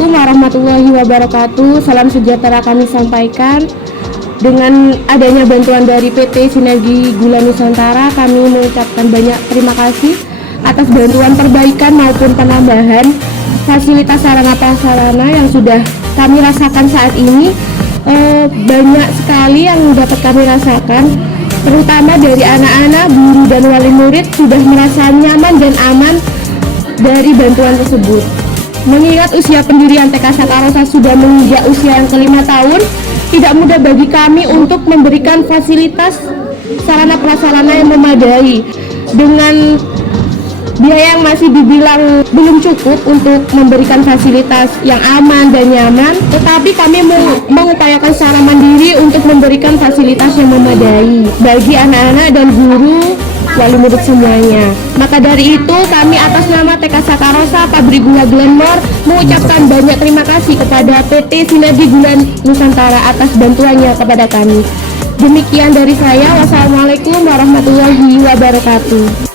Assalamualaikum warahmatullahi wabarakatuh. Salam sejahtera kami sampaikan. Dengan adanya bantuan dari PT Sinergi Gula Nusantara, kami mengucapkan banyak terima kasih atas bantuan perbaikan maupun penambahan fasilitas sarana prasarana yang sudah kami rasakan saat ini. Banyak sekali yang dapat kami rasakan, terutama dari anak-anak, guru dan wali murid sudah merasa nyaman dan aman dari bantuan tersebut. Mengingat usia pendirian TK Sakarosa sudah menginjak usia yang ke-5 tahun, tidak mudah bagi kami untuk memberikan fasilitas sarana prasarana yang memadai. Dengan biaya yang masih dibilang belum cukup untuk memberikan fasilitas yang aman dan nyaman, tetapi kami mengupayakan secara mandiri untuk memberikan fasilitas yang memadai bagi anak-anak dan guru wali murid semuanya. Maka dari itu, kami atas nama TK Sakarosa Pabrik Gula Glenmore mengucapkan banyak terima kasih kepada PT Sinergi Gula Nusantara atas bantuannya kepada kami. Demikian dari saya. Wassalamualaikum warahmatullahi wabarakatuh.